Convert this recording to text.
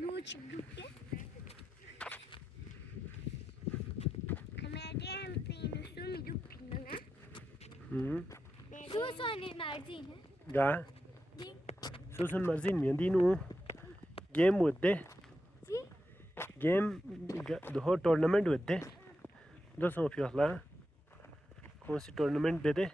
Luce buche. Canadian pino su mi duppino, né? Su sono Martine. Ga Di. Susan Marzin mi andinu game with the Di. game the whole tournament with the dos of your la कौन सी टूर्नामेंट दे दे